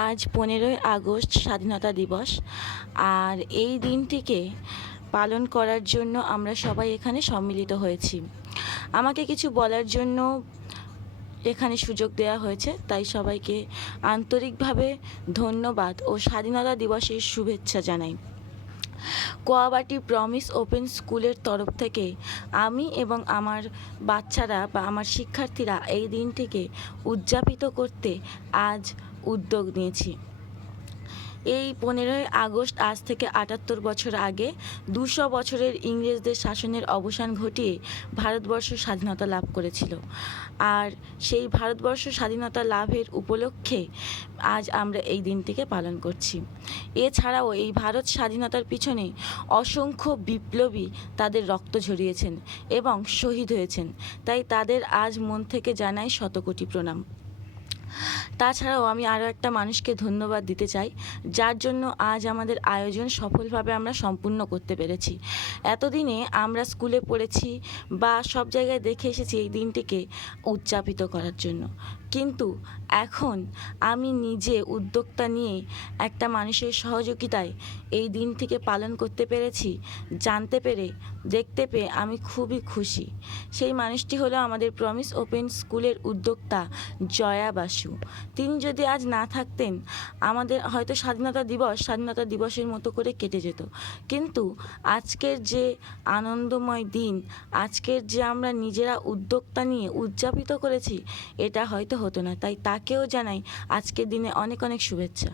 আজ পনেরোই আগস্ট স্বাধীনতা দিবস। আর এই দিনটিকে পালন করার জন্য আমরা সবাই এখানে সম্মিলিত হয়েছি। আমাকে কিছু বলার জন্য এখানে সুযোগ দেওয়া হয়েছে, তাই সবাইকে আন্তরিকভাবে ধন্যবাদ ও স্বাধীনতা দিবসের শুভেচ্ছা জানাই। কোয়াবাটি প্রমিস ওপেন স্কুলের তরফ থেকে আমি এবং আমার বাচ্চারা বা আমার শিক্ষার্থীরা এই দিনটিকে উদযাপিত করতে আজ উদ্যোগ নিয়েছি। এই পনেরোই আগস্ট আজ থেকে আটাত্তর বছর আগে দুশো বছরের ইংরেজদের শাসনের অবসান ঘটিয়ে ভারতবর্ষ স্বাধীনতা লাভ করেছিল। আর সেই ভারতবর্ষ স্বাধীনতা লাভের উপলক্ষে আজ আমরা এই দিনটিকে পালন করছি। এছাড়াও এই ভারত স্বাধীনতার পিছনে অসংখ্য বিপ্লবী তাদের রক্ত ঝরিয়েছেন এবং শহীদ হয়েছেন। তাই তাদের আজ মন থেকে জানাই শতকোটি প্রণাম। তাছাড়াও আমি আরও একটা মানুষকে ধন্যবাদ দিতে চাই, যার জন্য আজ আমাদের আয়োজন সফলভাবে আমরা সম্পূর্ণ করতে পেরেছি। এতদিনে আমরা স্কুলে পড়েছি বা সব জায়গায় দেখে এসেছি এই দিনটিকে উদযাপিত করার জন্য। কিন্তু এখন আমি নিজে উদ্যোক্তা নিয়ে একটা মানুষের সহযোগিতায় এই দিন থেকে পালন করতে পেরেছি, জানতে পেরে, দেখতে পেয়ে আমি খুবই খুশি। সেই মানুষটি হলো আমাদের প্রমিস ওপেন স্কুলের উদ্যোক্তা জয়া বাসু। তিনি যদি আজ না থাকতেন, আমাদের হয়তো স্বাধীনতা দিবস স্বাধীনতা দিবসের মতো করে কেটে যেত। কিন্তু আজকের যে আনন্দময় দিন, আজকের যে আমরা নিজেরা উদ্যোক্তা নিয়ে উদযাপিত করেছি, এটা হয়তো হতো না তাই তাকেও জানাই আজকের দিনে অনেক অনেক শুভেচ্ছা।